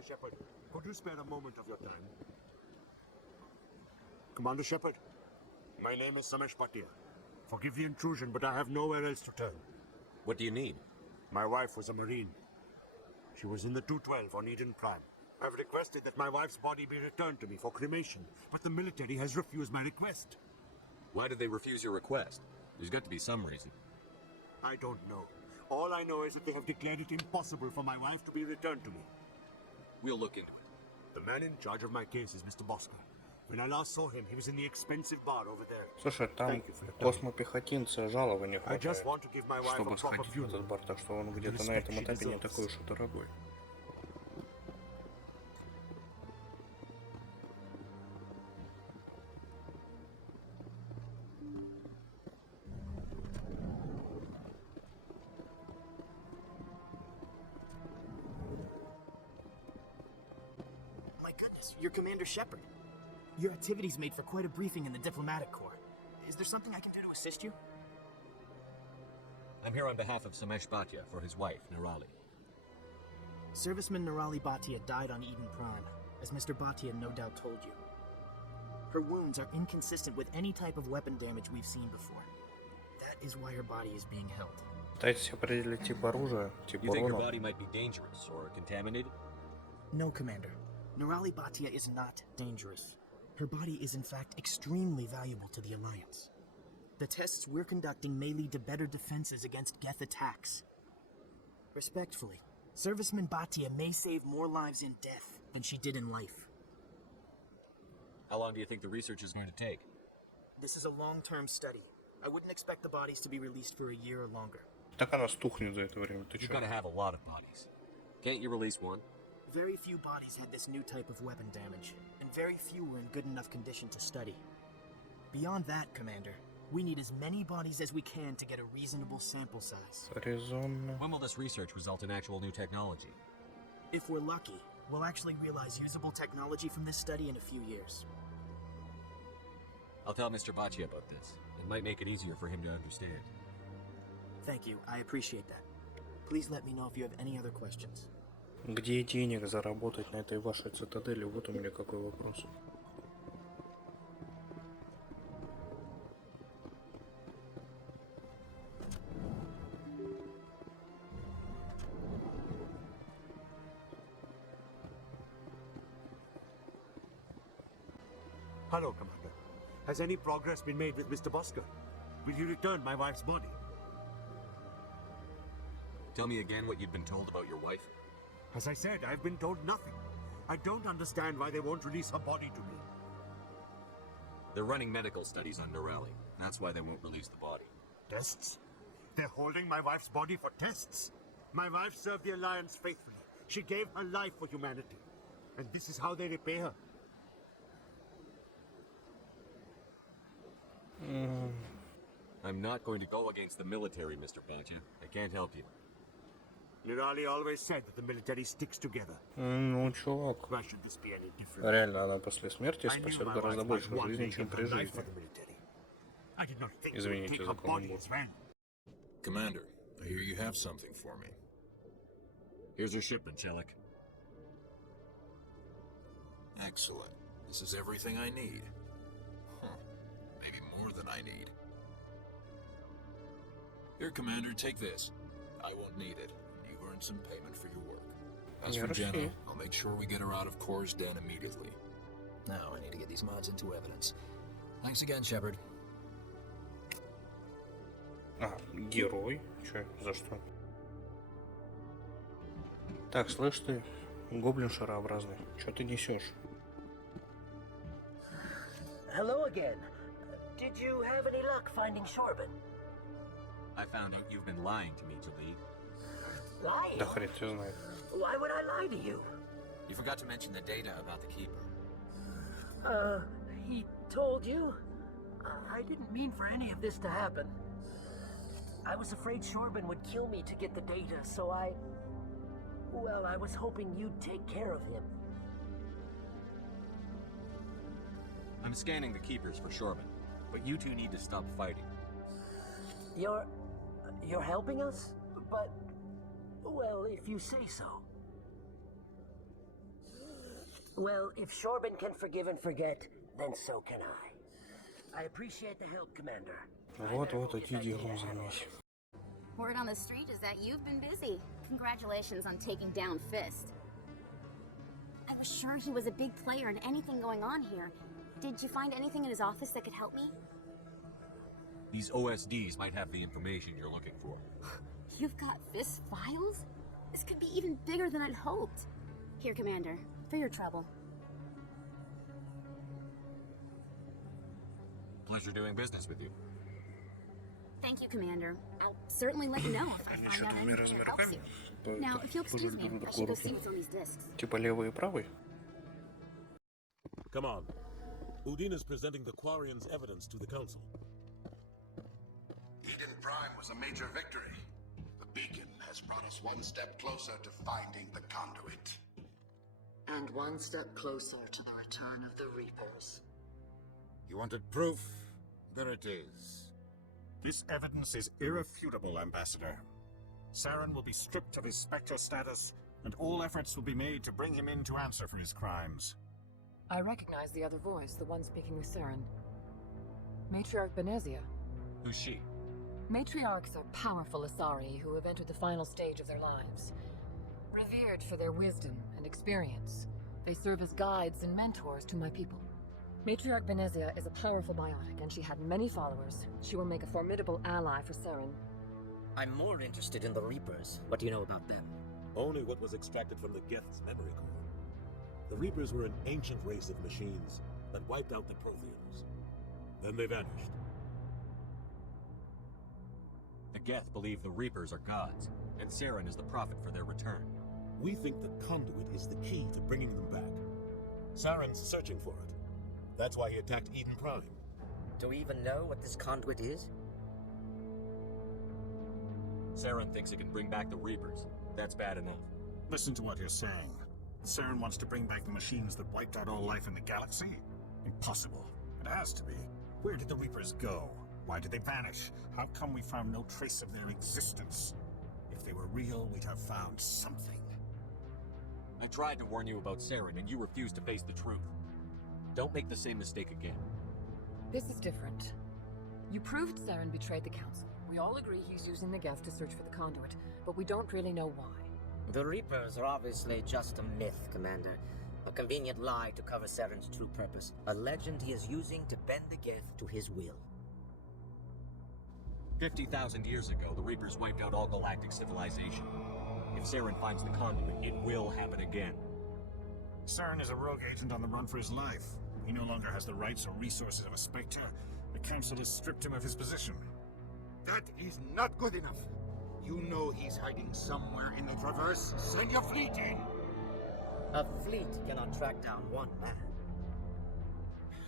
Commander Shepard, could you spare a moment of your time? Commander Shepard, my name is Samesh Bhatia. Forgive the intrusion, but I have nowhere else to turn. What do you need? My wife was a Marine. She was in the 212 on Eden Prime. I've requested that my wife's body be returned to me for cremation, but the military has refused my request. Why did they refuse your request? There's got to be some reason. I don't know. All I know is that they have declared it impossible for my wife to be returned to me. We'll look into it. The man in charge of my case is Mr. Bosco. When I last saw him, he was in the expensive bar over there. Слушай, там космопехотинца жалования I just хватает, want to give my wife чтобы a proper сходить в funeral. этот бар, так что он где-то на этом этапе не такой уж и дорогой. My goodness, you're Commander Shepard. Your activities made for quite a briefing in the diplomatic corps. Is there something I can do to assist you? I'm here on behalf of Samesh Bhatia for his wife, Nirali. Serviceman Nirali Bhatia died on Eden Prime, as Mr. Bhatia no doubt told you. Her wounds are inconsistent with any type of weapon damage we've seen before. That is why her body is being held. Пытайтесь определить тип оружия, тип You think her урона. body might be dangerous or contaminated? No, Commander. Nirali Bhatia is not dangerous. Her body is in fact extremely valuable to the Alliance. The tests we're conducting may lead to better defenses against Geth attacks. Respectfully, Serviceman Bhatia may save more lives in death than she did in life. How long do you think the research is going to take? This is a long-term study. I wouldn't expect the bodies to be released for a year or longer. Так она стухнет за это время, ты You're чё? going to have a lot of bodies. Can't you release one? Very few bodies had this new type of weapon damage, and very few were in good enough condition to study. Beyond that, Commander, we need as many bodies as we can to get a reasonable sample size. Резонно. When will this research result in actual new technology? If we're lucky, we'll actually realize usable technology from this study in a few years. I'll tell Mr. Bhatia about this. It might make it easier for him to understand. Thank you, I appreciate that. Please let me know if you have any other questions. Где денег заработать на этой вашей цитадели? Вот у меня какой вопрос. Hello, Commander. Has any progress been made with Mr. Bosco? Will you return my wife's body? Tell me again what you'd been told about your wife. As I said, I've been told nothing. I don't understand why they won't release her body to me. They're running medical studies on Nirali. That's why they won't release the body. Tests? They're holding my wife's body for tests? My wife served the Alliance faithfully. She gave her life for humanity. And this is how they repay her. I'm not going to go against the military, Mr. Bhatia. I can't help you. Nirali always said that the military sticks together. Ну, чувак, Why should this be any different? реально она после смерти I knew спасет my гораздо wife больше might one жизни, day чем give при her life жизни. for the military. I did not think they would Извините take за her body каламбур. as well. Commander, I hear you have something for me. Here's your shipment, Chelik. Excellent. This is everything I need. Huh. Maybe more than I need. Here, Commander, take this. I won't need it. You've earned some payment for your work. As for Merci. Jenna, I'll make sure we get her out of Core's den immediately. Now I need to get these mods into evidence. Thanks again, Shepard. А, герой? Че, за что? Так, слышь ты, гоблин шарообразный, что ты несешь? Hello again. Did you have any luck finding Shorban? I found out you've been lying to me, Jalid. Lying? Да хрен тебя знает. Why would I lie to you? You forgot to mention the data about the Keeper. He told you? I didn't mean for any of this to happen. I was afraid Shorban would kill me to get the data, so well, I was hoping you'd take care of him. I'm scanning the Keepers for Shorban, but you two need to stop fighting. You're helping us? But, well, if you say so. Well, if Shorben can forgive and forget, then so can I. I appreciate the help, Commander. Вот, иди делом займись. Word on the street is that you've been busy. Congratulations on taking down Fist. I was sure he was a big player in anything going on here. Did you find anything in his office that could help me? These OSDs might have the information you're looking for. You've got Fist files? This could be even bigger than I'd hoped. Here, Commander, for your trouble. Pleasure doing business with you. Thank you, Commander. I'll certainly let you know if I find out anything that helps you. Now, if you'll excuse me, I should go see what's on these discs. Типа левый и правый? Come on. Udina's presenting the Quarian's evidence to the Council. Eden Prime was a major victory. The beacon has brought us one step closer to finding the conduit. And one step closer to the return of the Reapers. You wanted proof? There it is. This evidence is irrefutable, Ambassador. Saren will be stripped of his Spectre status, and all efforts will be made to bring him in to answer for his crimes. I recognize the other voice, the one speaking with Saren. Matriarch Benezia. Who's she? Matriarchs are powerful Asari who have entered the final stage of their lives. Revered for their wisdom and experience, they serve as guides and mentors to my people. Matriarch Benezia is a powerful biotic, and she had many followers. She will make a formidable ally for Saren. I'm more interested in the Reapers. What do you know about them? Only what was extracted from the Geth's memory core. The Reapers were an ancient race of machines that wiped out the Protheans. Then they vanished. The Geth believe the Reapers are gods, and Saren is the prophet for their return. We think the conduit is the key to bringing them back. Saren's searching for it. That's why he attacked Eden Prime. Do we even know what this conduit is? Saren thinks it can bring back the Reapers. That's bad enough. Listen to what you're saying. Saren wants to bring back the machines that wiped out all life in the galaxy? Impossible. It has to be. Where did the Reapers go? Why did they vanish? How come we found no trace of their existence? If they were real, we'd have found something. I tried to warn you about Saren, and you refused to face the truth. Don't make the same mistake again. This is different. You proved Saren betrayed the Council. We all agree he's using the Geth to search for the conduit, but we don't really know why. The Reapers are obviously just a myth, Commander. A convenient lie to cover Saren's true purpose. A legend he is using to bend the Geth to his will. 50,000 years ago, the Reapers wiped out all galactic civilization. If Saren finds the conduit, it will happen again. Saren is a rogue agent on the run for his life. He no longer has the rights or resources of a Spectre. The Council has stripped him of his position. That is not good enough. You know he's hiding somewhere in the Traverse. Send your fleet in! A fleet cannot track down one man.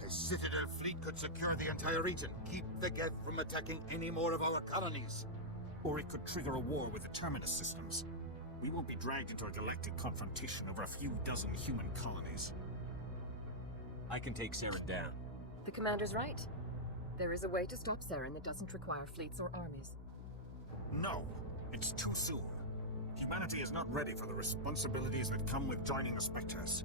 A Citadel fleet could secure the entire region, keep the Geth from attacking any more of our colonies. Or it could trigger a war with the Terminus systems. We won't be dragged into a galactic confrontation over a few dozen human colonies. I can take Saren down. The Commander's right. There is a way to stop Saren that doesn't require fleets or armies. No, it's too soon. Humanity is not ready for the responsibilities that come with joining the Spectres.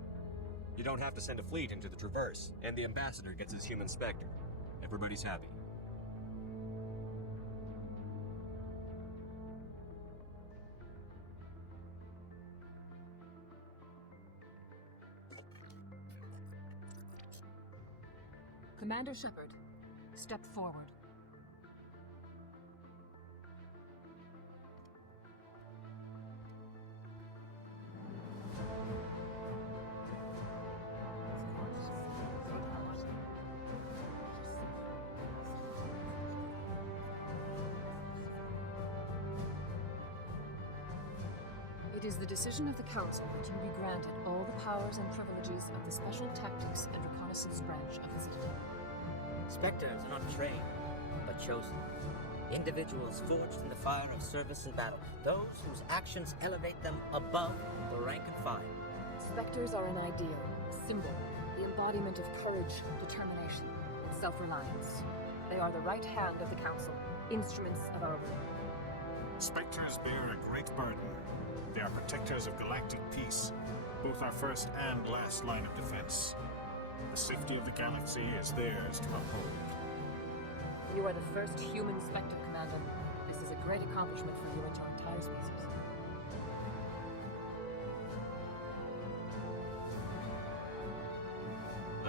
You don't have to send a fleet into the Traverse, and the Ambassador gets his human Spectre. Everybody's happy. Commander Shepard, step forward. It is the decision of the Council that you be granted all the powers and privileges of the Special Tactics and Reconnaissance Branch of the Citadel. Spectres are not trained, but chosen. Individuals forged in the fire of service and battle. Those whose actions elevate them above the rank and file. Spectres are an ideal, a symbol, the embodiment of courage, determination, and self-reliance. They are the right hand of the Council, instruments of our will. Spectres bear a great burden. They are protectors of galactic peace, both our first and last line of defense. The safety of the galaxy is theirs to uphold. You are the first human Spectre, Commander. This is a great accomplishment for you and your entire species.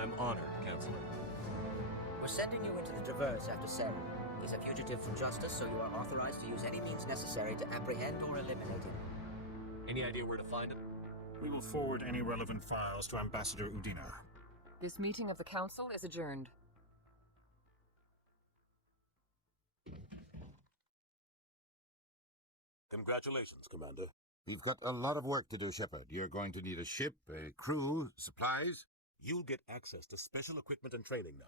I'm honored, Counselor. We're sending you into the Traverse after Saren. He's a fugitive from justice, so you are authorized to use any means necessary to apprehend or eliminate him. Any idea where to find him? We will forward any relevant files to Ambassador Udina. This meeting of the Council is adjourned. Congratulations, Commander. We've got a lot of work to do, Shepard. You're going to need a ship, a crew, supplies. You'll get access to special equipment and training now.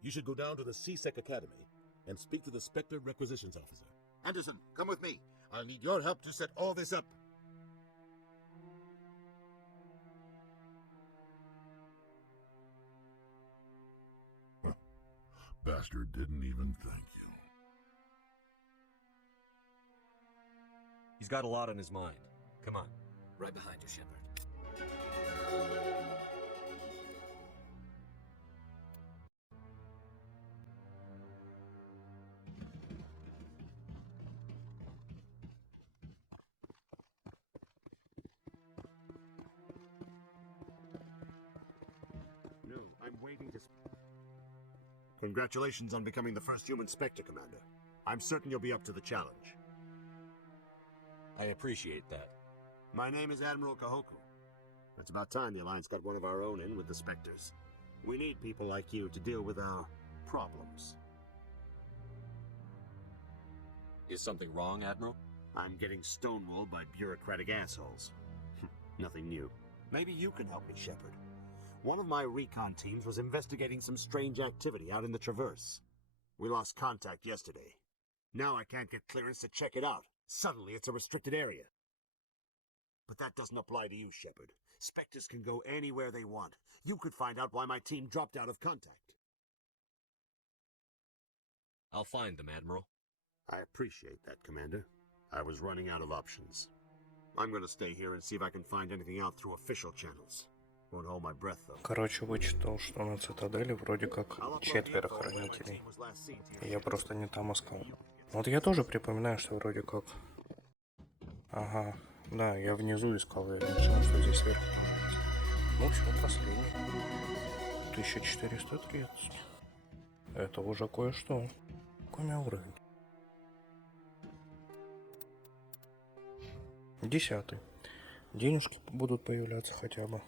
You should go down to the CSEC Academy and speak to the Spectre Requisitions Officer. Anderson, come with me. I'll need your help to set all this up. Bastard didn't even thank you. He's got a lot on his mind. Come on. Right behind you, Shepard. No, I'm waiting to... Congratulations on becoming the first human Spectre, Commander. I'm certain you'll be up to the challenge. I appreciate that. My name is Admiral Kahoku. It's about time the Alliance got one of our own in with the Spectres. We need people like you to deal with our problems. Is something wrong, Admiral? I'm getting stonewalled by bureaucratic assholes. Nothing new. Maybe you can help me, Shepard. One of my recon teams was investigating some strange activity out in the Traverse. We lost contact yesterday. Now I can't get clearance to check it out. Suddenly it's a restricted area. But that doesn't apply to you, Shepard. Spectres can go anywhere they want. You could find out why my team dropped out of contact. I'll find them, Admiral. I appreciate that, Commander. I was running out of options. I'm going to stay here and see if I can find anything out through official channels. Won't hold my breath, though. Короче, вычитал, что на цитадели вроде как 4 хранителей. Я просто не там искал. Вот я тоже припоминаю, что вроде как... Ага, да, я внизу искал, я решил, что здесь сверху. Ну все, последний. 1430. Это уже кое-что. Какой у меня уровень? 10. Денежки будут появляться хотя бы.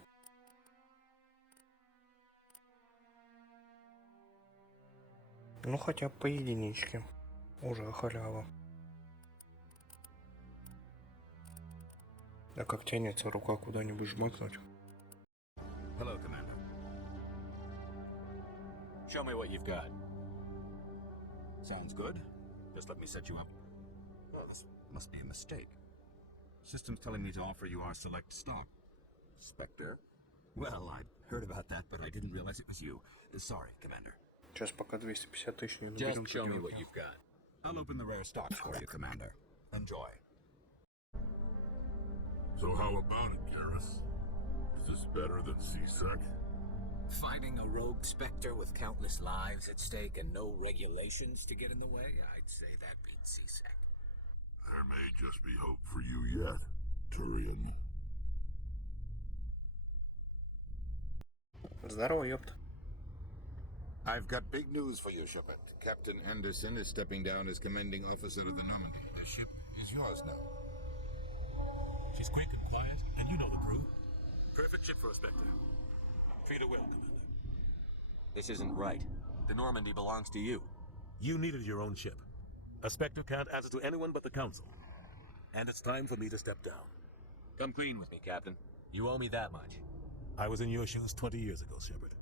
Ну хотя бы по единичке. Уже халява. А как тянется рука куда-нибудь жмакнуть? Hello, Commander. Show me what you've got. Sounds good. Just let me set you up. Oh, this must be a mistake. System's telling me to offer you our select stock. Spectre? Well, I'd heard about that, but I didn't realize it was you. Sorry, Commander. Сейчас пока 250 тысяч не наберем. Just show me what you've got. I'll open the rare stock for you, Commander. Enjoy. So how about it, Garrus? Is this better than CSEC? Fighting a rogue Spectre with countless lives at stake and no regulations to get in the way? I'd say that beats CSEC. There may just be hope for you yet, Turian. Здорово, ёпта. I've got big news for you, Shepard. Captain Anderson is stepping down as commanding officer of the Normandy. The ship is yours now. She's quick and quiet, and you know the crew. Perfect ship for a Spectre. Treat her well, Commander. This isn't right. The Normandy belongs to you. You needed your own ship. A Spectre can't answer to anyone but the Council. And it's time for me to step down. Come clean with me, Captain. You owe me that much. I was in your shoes 20 years ago, Shepard.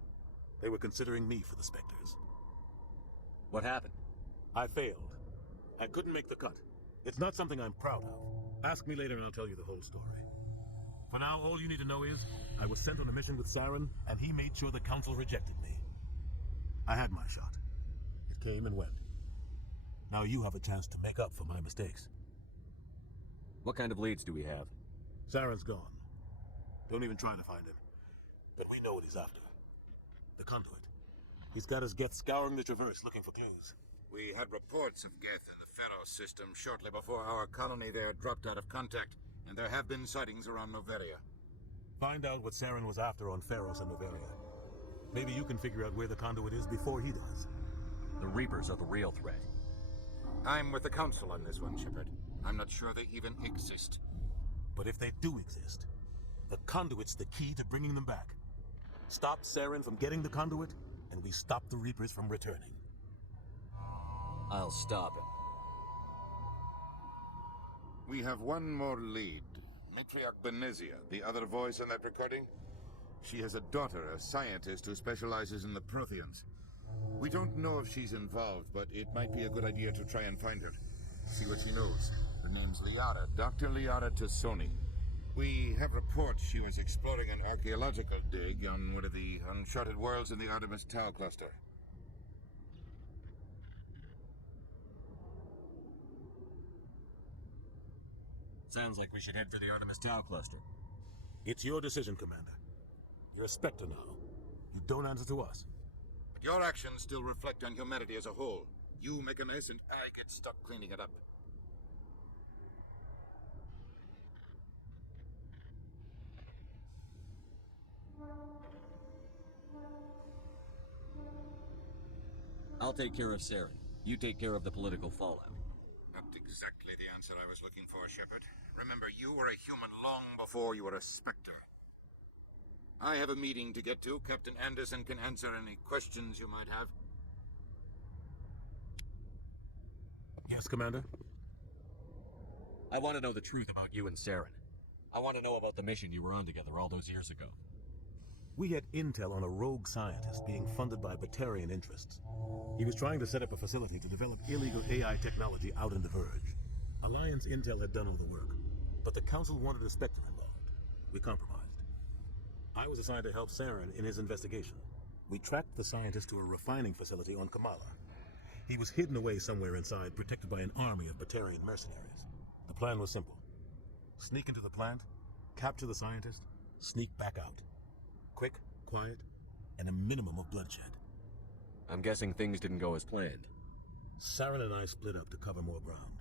They were considering me for the Spectres. What happened? I failed. I couldn't make the cut. It's not something I'm proud of. Ask me later and I'll tell you the whole story. For now, all you need to know is, I was sent on a mission with Saren, and he made sure the Council rejected me. I had my shot. It came and went. Now you have a chance to make up for my mistakes. What kind of leads do we have? Saren's gone. Don't even try to find him. But we know what he's after. The conduit. He's got his Geth scouring the Traverse looking for clues. We had reports of Geth in the Pharaoh system shortly before our colony there dropped out of contact, and there have been sightings around Noveria. Find out what Saren was after on Pharos and Noveria. Maybe you can figure out where the conduit is before he does. The Reapers are the real threat. I'm with the Council on this one, Shepard. I'm not sure they even exist. But if they do exist, the conduit's the key to bringing them back. Stop Saren from getting the conduit, and we stop the Reapers from returning. I'll stop him. We have one more lead. Matriarch Benezia, the other voice in that recording. She has a daughter, a scientist who specializes in the Protheans. We don't know if she's involved, but it might be a good idea to try and find her. See what she knows. Her name's Liara, Dr. Liara Tassoni. We have reports she was exploring an archaeological dig on one of the uncharted worlds in the Artemis Tau cluster. Sounds like we should head for the Artemis Tau cluster. It's your decision, Commander. You're a Spectre now. You don't answer to us. But your actions still reflect on humanity as a whole. You make a mess and I get stuck cleaning it up. I'll take care of Saren. You take care of the political fallout. Not exactly the answer I was looking for, Shepard. Remember, you were a human long before you were a Spectre. I have a meeting to get to. Captain Anderson can answer any questions you might have. Yes, Commander? I want to know the truth about you and Saren. I want to know about the mission you were on together all those years ago. We had intel on a rogue scientist being funded by Batarian interests. He was trying to set up a facility to develop illegal AI technology out in the Verge. Alliance intel had done all the work, but the Council wanted a Spectre involved. We compromised. I was assigned to help Saren in his investigation. We tracked the scientist to a refining facility on Kamala. He was hidden away somewhere inside, protected by an army of Batarian mercenaries. The plan was simple. Sneak into the plant, capture the scientist, sneak back out. Quick, quiet, and a minimum of bloodshed. I'm guessing things didn't go as planned. Saren and I split up to cover more ground.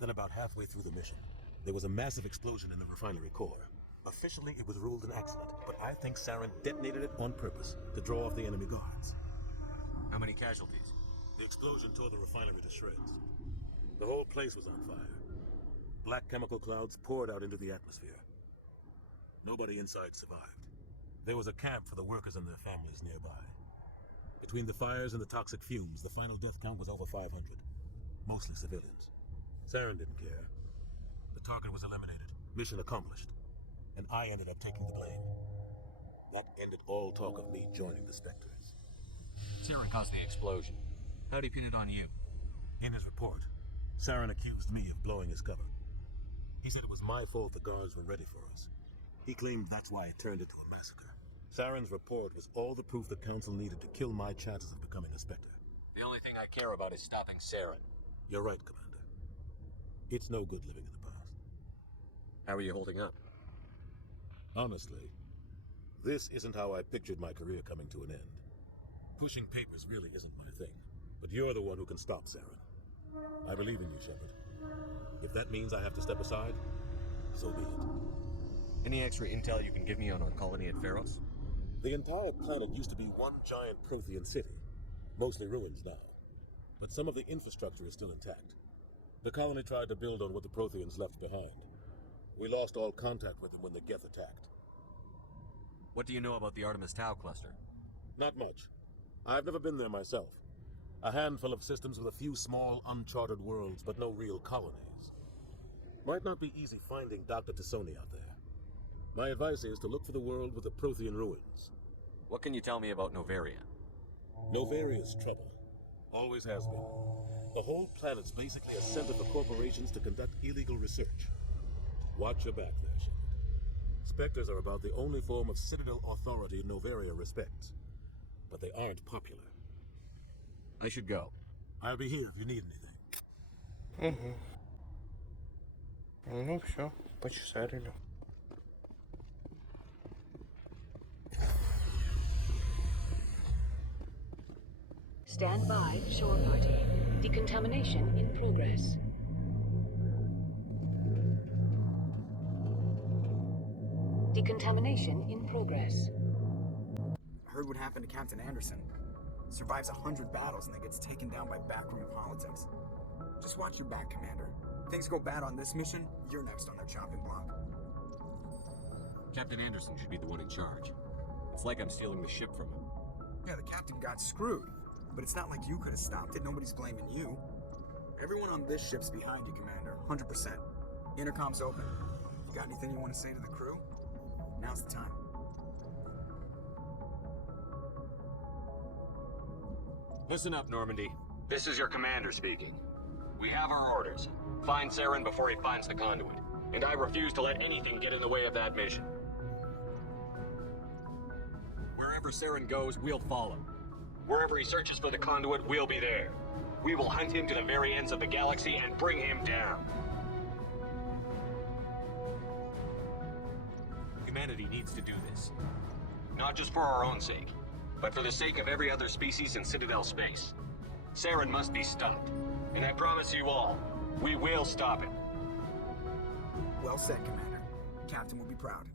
Then about halfway through the mission, there was a massive explosion in the refinery core. Officially, it was ruled an accident, but I think Saren detonated it on purpose to draw off the enemy guards. How many casualties? The explosion tore the refinery to shreds. The whole place was on fire. Black chemical clouds poured out into the atmosphere. Nobody inside survived. There was a camp for the workers and their families nearby. Between the fires and the toxic fumes, the final death count was over 500. Mostly civilians. Saren didn't care. The target was eliminated. Mission accomplished. And I ended up taking the blame. That ended all talk of me joining the Spectres. Saren caused the explosion. How'd he pin it on you? In his report, Saren accused me of blowing his cover. He said it was my fault the guards were ready for us. He claimed that's why it turned into a massacre. Saren's report was all the proof the Council needed to kill my chances of becoming a Spectre. The only thing I care about is stopping Saren. You're right, Commander. It's no good living in the past. How are you holding up? Honestly, this isn't how I pictured my career coming to an end. Pushing papers really isn't my thing, but you're the one who can stop Saren. I believe in you, Shepard. If that means I have to step aside, so be it. Any extra intel you can give me on our colony at Pharos? The entire planet used to be one giant Prothean city, mostly ruins now. But some of the infrastructure is still intact. The colony tried to build on what the Protheans left behind. We lost all contact with them when the Geth attacked. What do you know about the Artemis Tau cluster? Not much. I've never been there myself. A handful of systems with a few small, uncharted worlds, but no real colonies. Might not be easy finding Dr. Tassoni out there. My advice is to look for the world with the Prothean ruins. What can you tell me about Noveria? Noveria's trouble. Always has been. The whole planet's basically a center for corporations to conduct illegal research. Watch your back there, Shepard. Spectres are about the only form of citadel authority Noveria respects. But they aren't popular. I should go. I'll be here if you need anything. Ну все, почесарили. Stand by, shore party. Decontamination in progress. Decontamination in progress. I heard what happened to Captain Anderson. Survives 100 battles and then gets taken down by backroom politics. Just watch your back, Commander. Things go bad on this mission, you're next on their chopping block. Captain Anderson should be the one in charge. It's like I'm stealing the ship from him. Yeah, the captain got screwed. But it's not like you could have stopped it. Nobody's blaming you. Everyone on this ship's behind you, Commander. 100%. Intercom's open. You got anything you want to say to the crew? Now's the time. Listen up, Normandy. This is your commander speaking. We have our orders. Find Saren before he finds the conduit. And I refuse to let anything get in the way of that mission. Wherever Saren goes, we'll follow. Wherever he searches for the conduit, we'll be there. We will hunt him to the very ends of the galaxy and bring him down. Humanity needs to do this. Not just for our own sake, but for the sake of every other species in Citadel space. Saren must be stopped. And I promise you all, we will stop it. Well said, Commander. Captain will be proud.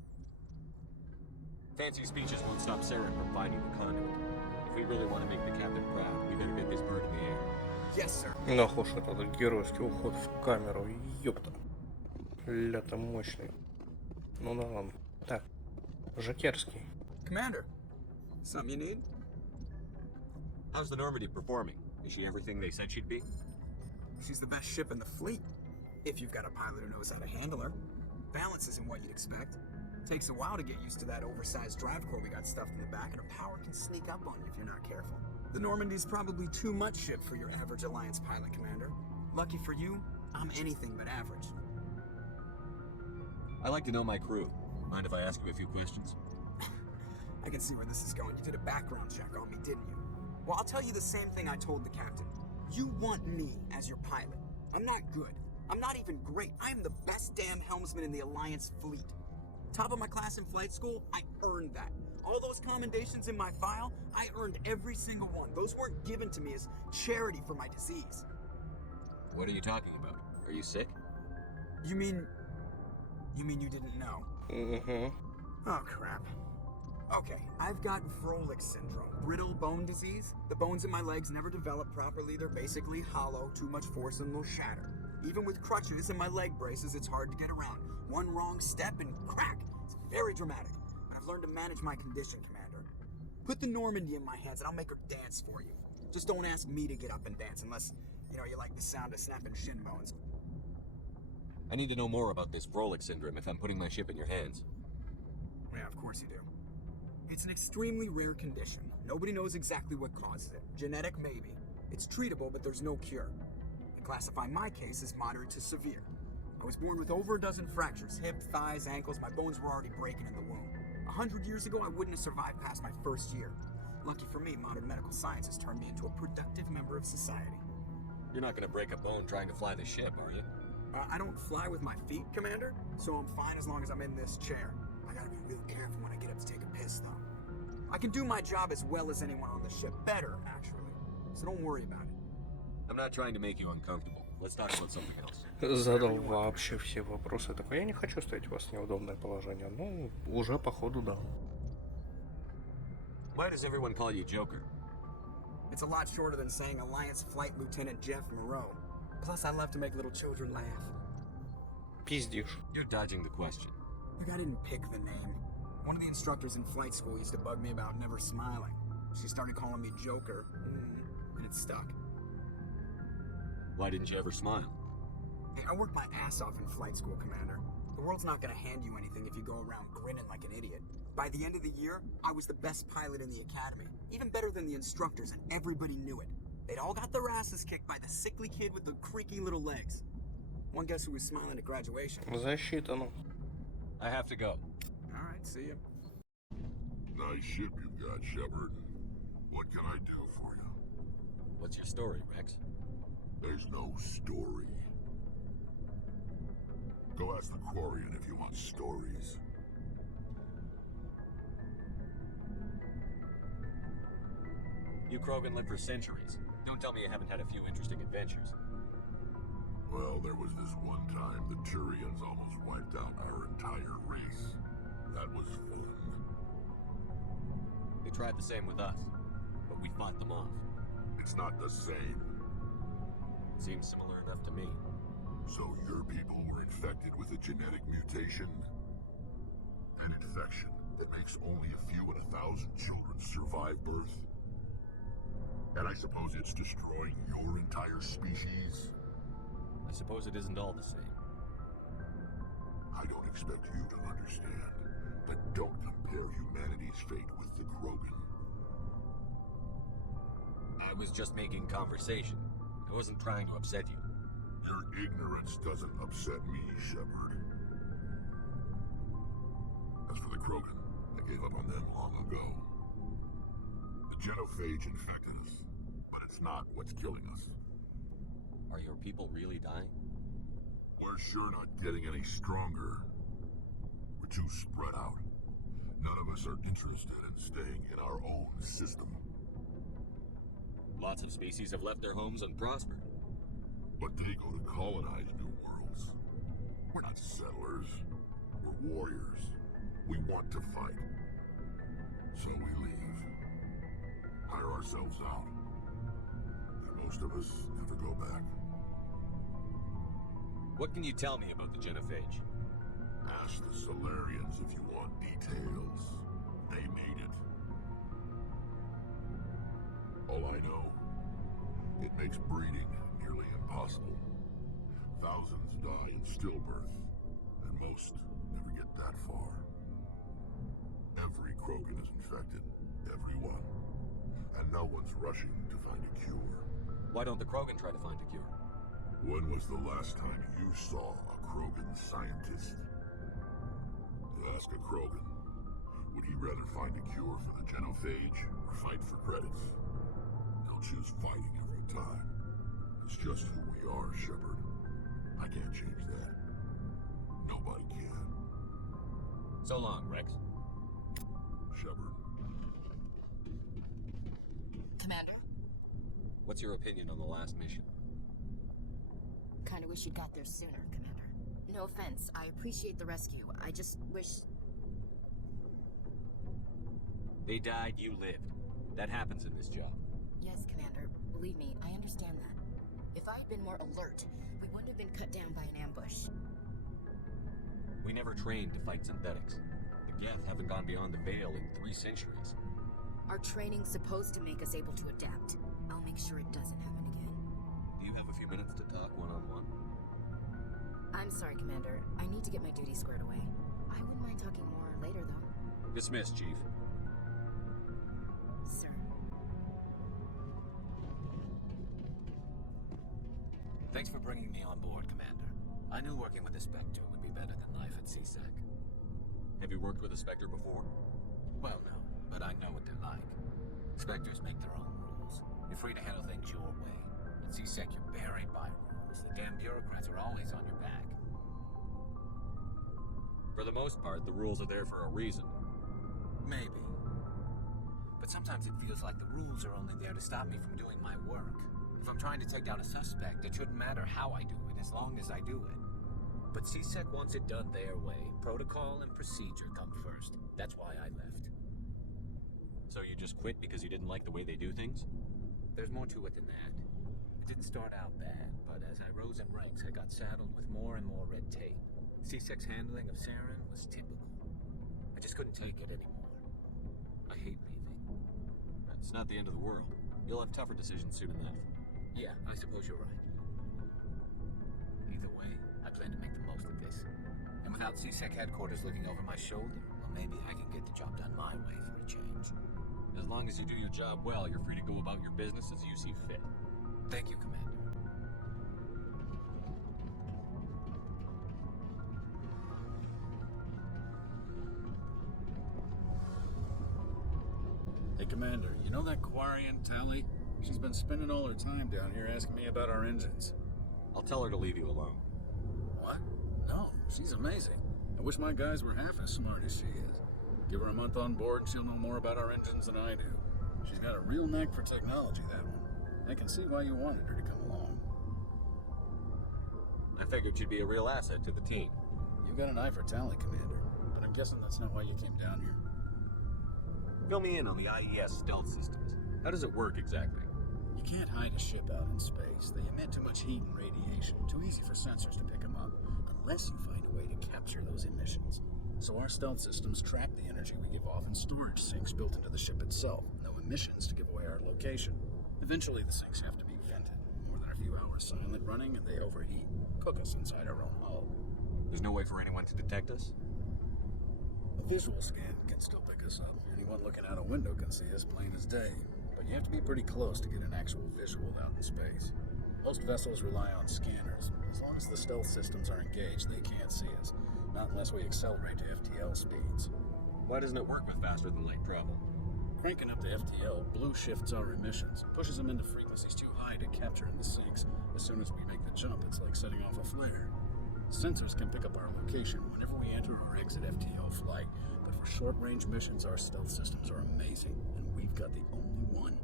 Fancy speeches won't stop Saren from finding the conduit. If we really want to make the captain proud, we better get this bird in the air. Yes, sir. Нахуй этот геройский уход в камеру, ёпта. Ля-то мощный. Ну да ладно. Так, Жакерский. Commander, something you need? How's the Normandy performing? Is she everything they said she'd be? She's the best ship in the fleet. If you've got a pilot who knows how to handle her. Balance isn't what you'd expect. Takes a while to get used to that oversized drive core we got stuffed in the back, and her power can sneak up on you if you're not careful. The Normandy's probably too much ship for your average Alliance pilot, Commander. Lucky for you, I'm anything but average. I like to know my crew. Mind if I ask you a few questions? I can see where this is going. You did a background check on me, didn't you? Well, I'll tell you the same thing I told the captain. You want me as your pilot. I'm not good. I'm not even great. I am the best damn helmsman in the Alliance fleet. Top of my class in flight school, I earned that. All those commendations in my file, I earned every single one. Those weren't given to me as charity for my disease. What are you talking about? Are you sick? You mean you didn't know? Mm-hmm. Oh, crap. Okay, I've got Froelich syndrome, brittle bone disease. The bones in my legs never develop properly. They're basically hollow, too much force and they'll shatter. Even with crutches and my leg braces, it's hard to get around. One wrong step and crack. It's very dramatic, but I've learned to manage my condition, Commander. Put the Normandy in my hands and I'll make her dance for you. Just don't ask me to get up and dance unless, you like the sound of snapping shin bones. I need to know more about this Froelich syndrome if I'm putting my ship in your hands. Yeah, of course you do. It's an extremely rare condition. Nobody knows exactly what causes it. Genetic, maybe. It's treatable, but there's no cure. I classify my case as moderate to severe. I was born with over a dozen fractures, hip, thighs, ankles. My bones were already breaking in the womb. 100 years ago, I wouldn't have survived past my first year. Lucky for me, modern medical science has turned me into a productive member of society. You're not going to break a bone trying to fly the ship, are you? I don't fly with my feet, Commander, so I'm fine as long as I'm in this chair. I gotta be real careful when I get up to take a piss, though. I can do my job as well as anyone on the ship. Better, actually. So don't worry about it. I'm not trying to make you uncomfortable. Let's talk about something else. Задал вообще все вопросы. Такой, я не хочу ставить вас в неудобное положение. Ну, уже походу да. Why does everyone call you Joker? It's a lot shorter than saying Alliance Flight Lieutenant Jeff Moreau. Plus, I love to make little children laugh. Пиздишь. You're dodging the question. Look, I didn't pick the name. One of the instructors in flight school used to bug me about never smiling. She started calling me Joker, and it stuck. Why didn't you ever smile? Hey, I worked my ass off in flight school, Commander. The world's not gonna hand you anything if you go around grinning like an idiot. By the end of the year, I was the best pilot in the academy. Even better than the instructors, and everybody knew it. They'd all got their asses kicked by the sickly kid with the creaky little legs. One guess who was smiling at graduation? Засчитано. I have to go. All right, see ya. Nice ship you've got, Shepard. What can I do for you? What's your story, Rex? There's no story. Go That's the Quarian if you want stories. You Krogan lived for centuries. Don't tell me you haven't had a few interesting adventures. Well, there was this one time the Turians almost wiped out our entire race. That was fun. They tried the same with us, but we fought them off. It's not the same. Seems similar enough to me. So your people were infected with a genetic mutation? An infection that makes only a few in 1,000 children survive birth? And I suppose it's destroying your entire species? I suppose it isn't all the same. I don't expect you to understand, but don't compare humanity's fate with the Krogan. I was just making conversation. I wasn't trying to upset you. Your ignorance doesn't upset me, Shepard. As for the Krogan, I gave up on them long ago. The genophage infected us, but it's not what's killing us. Are your people really dying? We're sure not getting any stronger. We're too spread out. None of us are interested in staying in our own system. Lots of species have left their homes and prospered. But they go to colonize new worlds. We're not settlers. We're warriors. We want to fight. So we leave. Hire ourselves out. And most of us never go back. What can you tell me about the genophage? Ask the Solarians if you want details. They made it. All I know, it makes breeding nearly impossible. Thousands die in stillbirth, and most never get that far. Every Krogan is infected. Everyone. And no one's rushing to find a cure. Why don't the Krogan try to find a cure? When was the last time you saw a Krogan scientist? Ask a Krogan. Would he rather find a cure for the genophage or fight for credits? He'll choose fighting every time. It's just who we are, Shepard. I can't change that. Nobody can. So long, Rex. Shepard. Commander? What's your opinion on the last mission? Kinda wish you got there sooner, Commander. No offense, I appreciate the rescue. I just wish... They died, you lived. That happens in this job. Yes, Commander. Believe me, I understand that. If I had been more alert, we wouldn't have been cut down by an ambush. We never trained to fight synthetics. The Geth haven't gone beyond the Veil in 3 centuries. Our training's supposed to make us able to adapt. I'll make sure it doesn't happen again. Do you have a few minutes to talk one-on-one? I'm sorry, Commander. I need to get my duties squared away. I wouldn't mind talking more later, though. Dismissed, Chief. Sir. Thanks for bringing me on board, Commander. I knew working with the Spectre would be better than life at CSEC. Have you worked with a Spectre before? Well, no, but I know what they're like. Spectres make their own rules. You're free to handle things your way. At CSEC, you're buried by rules. The damn bureaucrats are always on your back. For the most part, the rules are there for a reason. Maybe. But sometimes it feels like the rules are only there to stop me from doing my work. If I'm trying to take down a suspect, it shouldn't matter how I do it, as long as I do it. But CSEC wants it done their way. Protocol and procedure come first. That's why I left. So you just quit because you didn't like the way they do things? There's more to it than that. It didn't start out bad, but as I rose in ranks, I got saddled with more and more red tape. CSEC's handling of Saren was typical. I just couldn't take it anymore. I hate leaving. It's not the end of the world. You'll have tougher decisions soon enough. Yeah, I suppose you're right. Either way, I plan to make the most of this. And without CSEC headquarters looking over my shoulder, well, maybe I can get the job done my way for a change. As long as you do your job well, you're free to go about your business as you see fit. Thank you, Commander. Hey, Commander, you know that Quarian Tally? She's been spending all her time down here asking me about our engines. I'll tell her to leave you alone. What? No, she's amazing. I wish my guys were half as smart as she is. Give her a month on board and she'll know more about our engines than I do. She's got a real knack for technology, that one. I can see why you wanted her to come along. I figured she'd be a real asset to the team. You've got an eye for talent, Commander, but I'm guessing that's not why you came down here. Fill me in on the IES stealth systems. How does it work exactly? You can't hide a ship out in space. They emit too much heat and radiation. Too easy for sensors to pick them up, unless you find a way to capture those emissions. So our stealth systems track the energy we give off in storage sinks built into the ship itself. No emissions to give away our location. Eventually the sinks have to be vented. More than a few hours silent running and they overheat. Cook us inside our own hull. There's no way for anyone to detect us? A visual scan can still pick us up. Anyone looking out a window can see us plain as day. But you have to be pretty close to get an actual visual out in space. Most vessels rely on scanners. As long as the stealth systems are engaged, they can't see us. Not unless we accelerate to FTL speeds. Why doesn't it work with faster than light travel? Cranking up to FTL, blue shifts our emissions, pushes them into frequencies too high to capture in the sinks. As soon as we make the jump, it's like setting off a flare. Sensors can pick up our location whenever we enter or exit FTL flight, but for short-range missions, our stealth systems are amazing, and we've got the only one.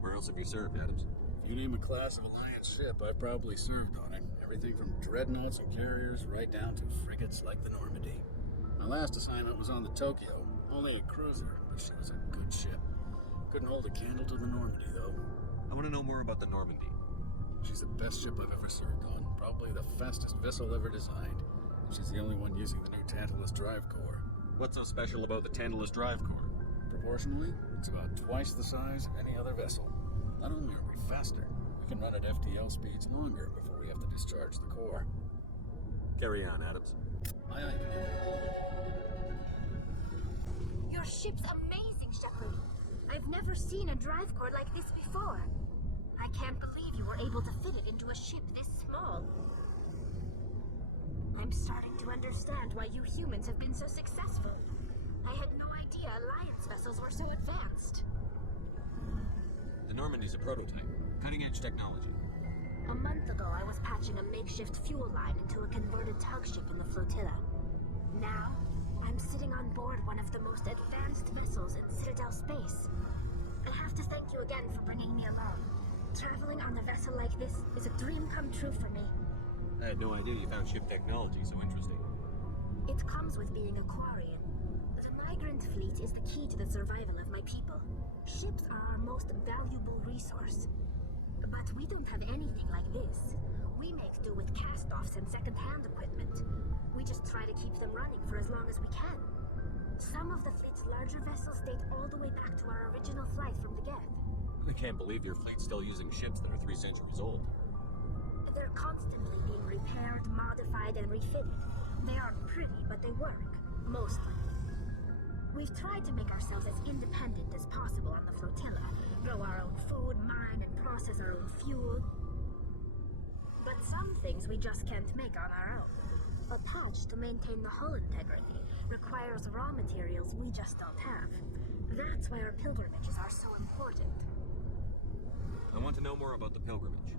Where else have you served, Adams? If you name a class of Alliance ship, I've probably served on it. Everything from dreadnoughts and carriers right down to frigates like the Normandy. My last assignment was on the Tokyo, only a cruiser, but she was a good ship. Couldn't hold a candle to the Normandy, though. I want to know more about the Normandy. She's the best ship I've ever served on, probably the fastest vessel ever designed. And she's the only one using the new Tantalus drive core. What's so special about the Tantalus drive core? Proportionally, it's about twice the size of any other vessel. Not only are we faster, we can run at FTL speeds longer before we have to discharge the core. Carry on, Adams. Aye, aye, Commander. Your ship's amazing, Shepard. I've never seen a drive core like this before. I can't believe you were able to fit it into a ship this small. I'm starting to understand why you humans have been so successful. I had no idea Alliance vessels were so advanced. The Normandy's a prototype. Cutting-edge technology. A month ago, I was patching a makeshift fuel line into a converted tug ship in the flotilla. Now, I'm sitting on board one of the most advanced vessels in Citadel space. I have to thank you again for bringing me along. Traveling on a vessel like this is a dream come true for me. I had no idea you found ship technology so interesting. It comes with being a Quarian. The migrant fleet is the key to the survival of my people. Ships are our most valuable resource. But we don't have anything like this. We make do with cast-offs and second-hand equipment. We just try to keep them running for as long as we can. Some of the fleet's larger vessels date all the way back to our original flight from the Geth. I can't believe your fleet's still using ships that are 3 centuries old. They're constantly being repaired, modified, and refitted. They aren't pretty, but they work. Mostly. We've tried to make ourselves as independent as possible on the flotilla. Grow our own food, mine, and process our own fuel. But some things we just can't make on our own. A patch to maintain the hull integrity requires raw materials we just don't have. That's why our pilgrimages are so important. I want to know more about the pilgrimage.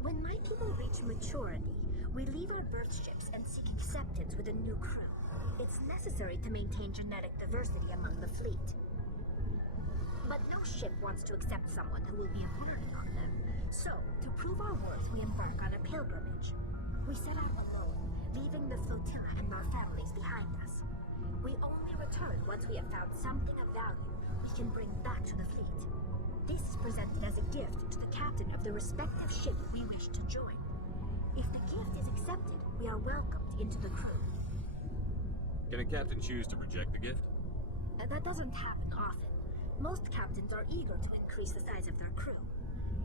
When my people reach maturity, we leave our birth ships and seek acceptance with a new crew. It's necessary to maintain genetic diversity among the fleet. But no ship wants to accept someone who will be a burden on them. So, to prove our worth, we embark on a pilgrimage. We set out alone, leaving the flotilla and our families behind us. We only return once we have found something of value we can bring back to the fleet. This is presented as a gift to the captain of the respective ship we wish to join. If the gift is accepted, we are welcomed into the crew. Can a captain choose to reject the gift? That doesn't happen often. Most captains are eager to increase the size of their crew.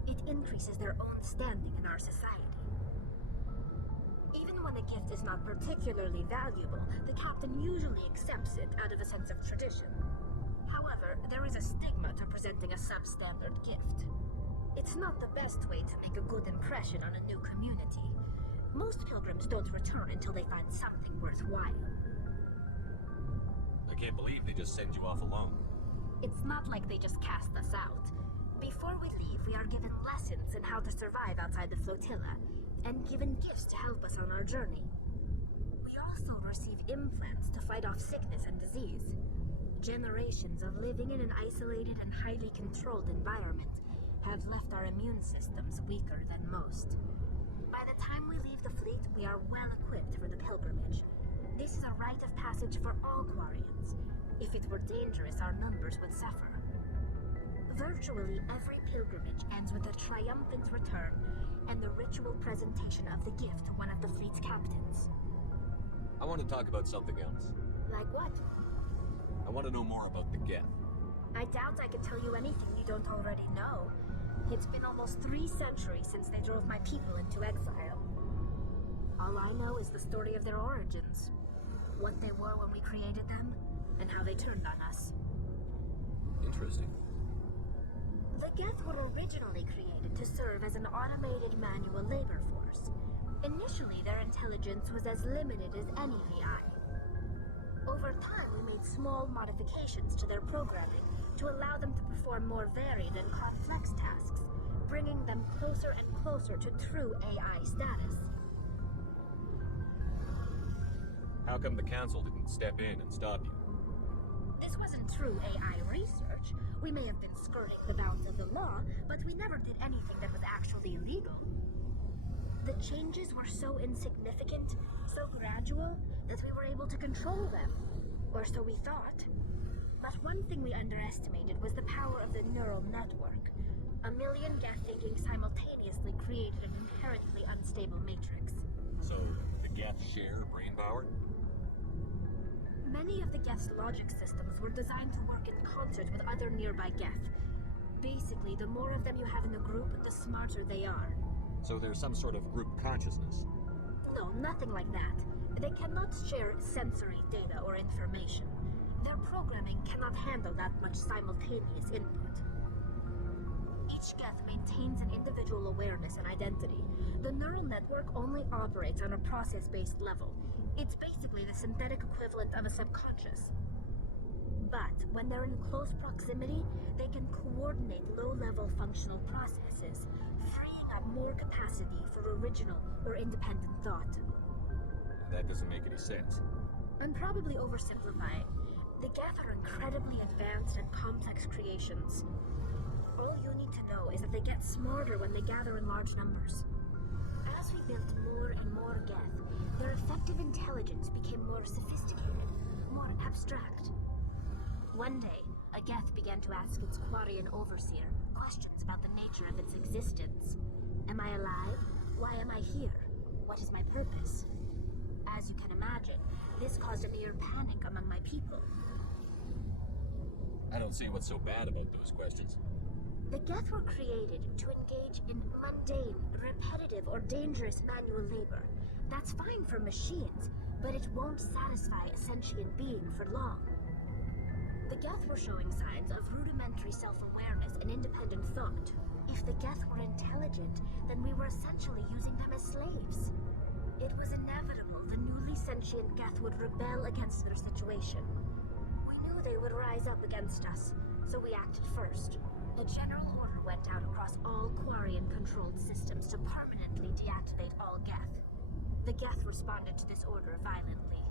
It increases their own standing in our society. Even when a gift is not particularly valuable, the captain usually accepts it out of a sense of tradition. However, there is a stigma to presenting a substandard gift. It's not the best way to make a good impression on a new community. Most pilgrims don't return until they find something worthwhile. I can't believe they just send you off alone. It's not like they just cast us out. Before we leave, we are given lessons in how to survive outside the flotilla, and given gifts to help us on our journey. also receive implants to fight off sickness and disease. Generations of living in an isolated and highly controlled environment have left our immune systems weaker than most. By the time we leave the fleet, we are well equipped for the pilgrimage. This is a rite of passage for all Quarians. If it were dangerous, our numbers would suffer. Virtually every pilgrimage ends with a triumphant return and the ritual presentation of the gift to one of the fleet's captains. I want to talk about something else. Like what? I want to know more about the Geth. I doubt I could tell you anything you don't already know. It's been almost 3 centuries since they drove my people into exile. All I know is the story of their origins, what they were when we created them, and how they turned on us. Interesting. The Geth were originally created to serve as an automated manual labor force. Initially, their intelligence was as limited as any AI. Over time, we made small modifications to their programming to allow them to perform more varied and complex tasks, bringing them closer and closer to true AI status. How come the Council didn't step in and stop you? This wasn't true AI research. We may have been skirting the bounds of the law, but we never did anything that was actually illegal. The changes were so insignificant, so gradual, that we were able to control them. Or so we thought. But one thing we underestimated was the power of the neural network. 1 million Geth thinking simultaneously created an inherently unstable matrix. So, the Geth share brain power? Many of the Geth's logic systems were designed to work in concert with other nearby Geth. Basically, the more of them you have in the group, the smarter they are. So there's some sort of group consciousness? No, nothing like that. They cannot share sensory data or information. Their programming cannot handle that much simultaneous input. Each Geth maintains an individual awareness and identity. The neural network only operates on a process-based level. It's basically the synthetic equivalent of a subconscious. But when they're in close proximity, they can coordinate low-level functional processes, freeing up more capacity for original or independent thought. That doesn't make any sense. I'm probably oversimplifying. The Geth are incredibly advanced and complex creations. All you need to know is that they get smarter when they gather in large numbers. As we built more and more Geth, their effective intelligence became more sophisticated, more abstract. One day, a Geth began to ask its Quarian overseer questions about the nature of its existence. Am I alive? Why am I here? What is my purpose? As you can imagine, this caused a near panic among my people. I don't see what's so bad about those questions. The Geth were created to engage in mundane, repetitive, or dangerous manual labor. That's fine for machines, but it won't satisfy a sentient being for long. The Geth were showing signs of rudimentary self-awareness and independent thought. If the Geth were intelligent, then we were essentially using them as slaves. It was inevitable the newly sentient Geth would rebel against their situation. We knew they would rise up against us, so we acted first. A general order went out across all Quarian-controlled systems to permanently deactivate all Geth. The Geth responded to this order violently.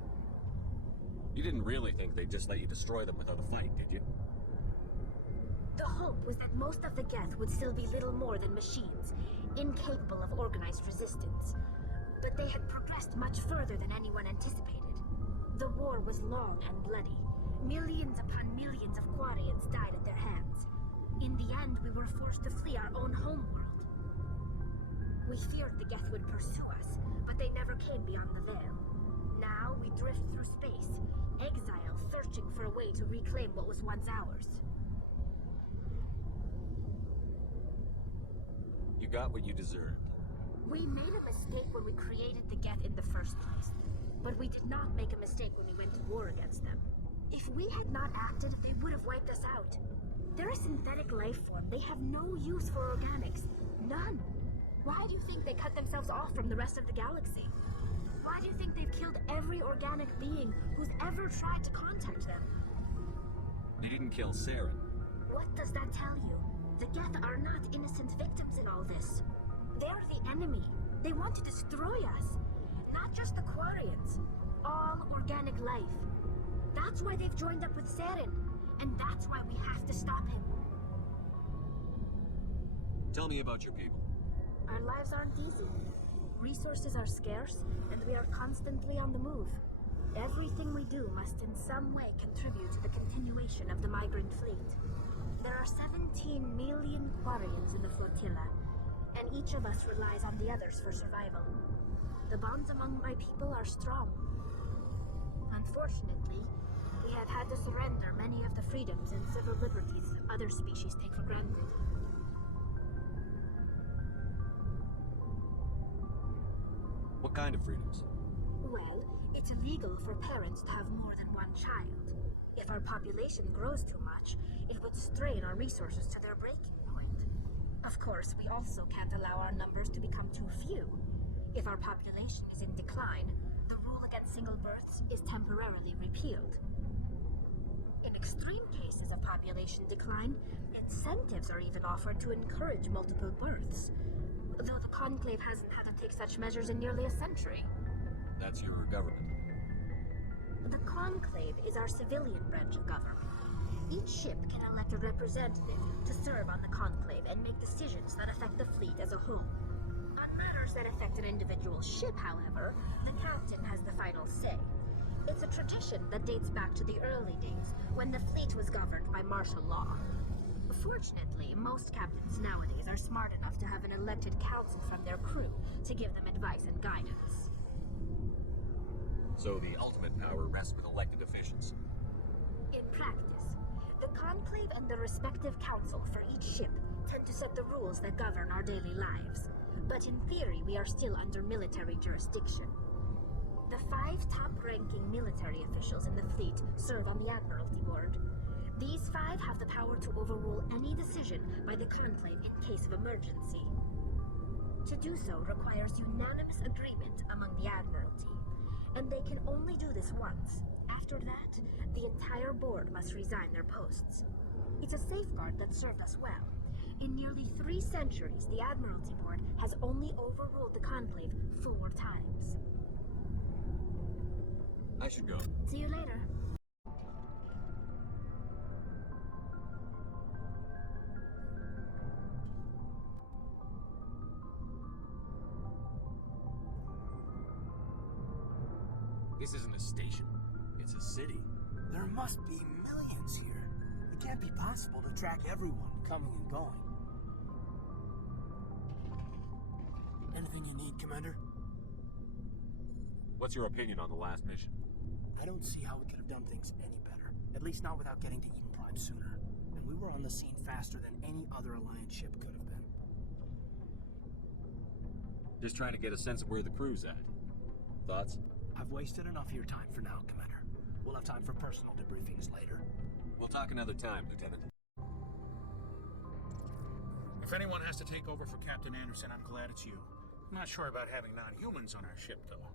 You didn't really think they'd just let you destroy them without a fight, did you? The hope was that most of the Geth would still be little more than machines, incapable of organized resistance. But they had progressed much further than anyone anticipated. The war was long and bloody. Millions upon millions of Quarians died at their hands. In the end, we were forced to flee our own homeworld. We feared the Geth would pursue us, but they never came beyond the veil. Now we drift through space, exile, searching for a way to reclaim what was once ours. You got what you deserved. We made a mistake when we created the Geth in the first place, but we did not make a mistake when we went to war against them. If we had not acted, they would have wiped us out. They're a synthetic life form. They have no use for organics. None. Why do you think they cut themselves off from the rest of the galaxy? Why do you think they've killed every organic being who's ever tried to contact them? They didn't kill Saren. What does that tell you? The Geth are not innocent victims in all this. They're the enemy. They want to destroy us. Not just the Quarians. All life. That's why they've joined up with Saren, and that's why we have to stop him. Tell me about your people. Our lives aren't easy. Resources are scarce, and we are constantly on the move. Everything we do must in some way contribute to the continuation of the migrant fleet. There are 17 million Quarians in the flotilla, and each of us relies on the others for survival. The bonds among my people are strong. Unfortunately, we have had to surrender many of the freedoms and civil liberties other species take for granted. What kind of freedoms? Well, it's illegal for parents to have more than one child. If our population grows too much, it would strain our resources to their breaking point. Of course, we also can't allow our numbers to become too few. If our population is in decline, the rule against single births is temporarily repealed. In extreme cases of population decline, incentives are even offered to encourage multiple births, though the Conclave hasn't had to take such measures in nearly a century. That's your government. The Conclave is our civilian branch of government. Each ship can elect a representative to serve on the Conclave and make decisions that affect the fleet as a whole. On matters that affect an individual ship, however, the captain has the final say. It's a tradition that dates back to the early days, when the fleet was governed by martial law. Fortunately, most captains nowadays are smart enough to have an elected council from their crew to give them advice and guidance. So the ultimate power rests with elected officials. In practice, the Conclave and the respective council for each ship tend to set the rules that govern our daily lives. But in theory, we are still under military jurisdiction. The 5 top-ranking military officials in the fleet serve on the Admiralty Board. These 5 have the power to overrule any decision by the Conclave in case of emergency. To do so requires unanimous agreement among the Admiralty, and they can only do this once. After that, the entire board must resign their posts. It's a safeguard that served us well. In nearly 3 centuries, the Admiralty Board has only overruled the Conclave 4 times. I should go. See you later. This isn't a station. It's a city. There must be millions here. It can't be possible to track everyone coming and going. Anything you need, Commander? What's your opinion on the last mission? I don't see how we could have done things any better. At least not without getting to Eden Prime sooner. And we were on the scene faster than any other Alliance ship could have been. Just trying to get a sense of where the crew's at. Thoughts? I've wasted enough of your time for now, Commander. We'll have time for personal debriefings later. We'll talk another time, Lieutenant. If anyone has to take over for Captain Anderson, I'm glad it's you. I'm not sure about having non-humans on our ship, though.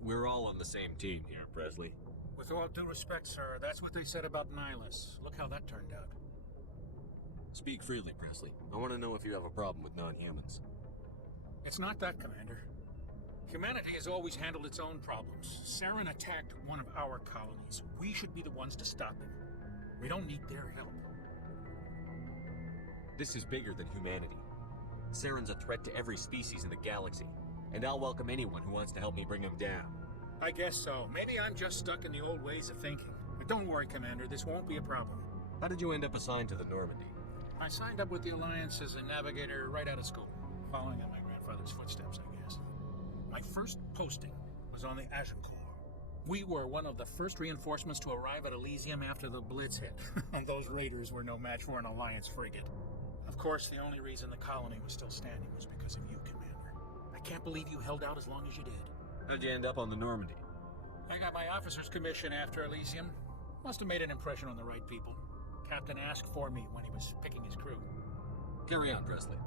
We're all on the same team here, Presley. With all due respect, sir, that's what they said about Nihilus. Look how that turned out. Speak freely, Presley. I want to know if you have a problem with non-humans. It's not that, Commander. Humanity has always handled its own problems. Saren attacked one of our colonies. We should be the ones to stop him. We don't need their help. This is bigger than humanity. Saren's a threat to every species in the galaxy, and I'll welcome anyone who wants to help me bring him down. I guess so. Maybe I'm just stuck in the old ways of thinking. But don't worry, Commander, this won't be a problem. How did you end up assigned to the Normandy? I signed up with the Alliance as a navigator right out of school, following in my grandfather's footsteps, I guess. My first posting was on the Agincourt. We were one of the first reinforcements to arrive at Elysium after the Blitz hit, and those raiders were no match for an Alliance frigate. Of course, the only reason the colony was still standing was because of you, Commander. I can't believe you held out as long as you did. How'd you end up on the Normandy? I got my officer's commission after Elysium. Must have made an impression on the right people. Captain asked for me when he was picking his crew. Carry on, Presley.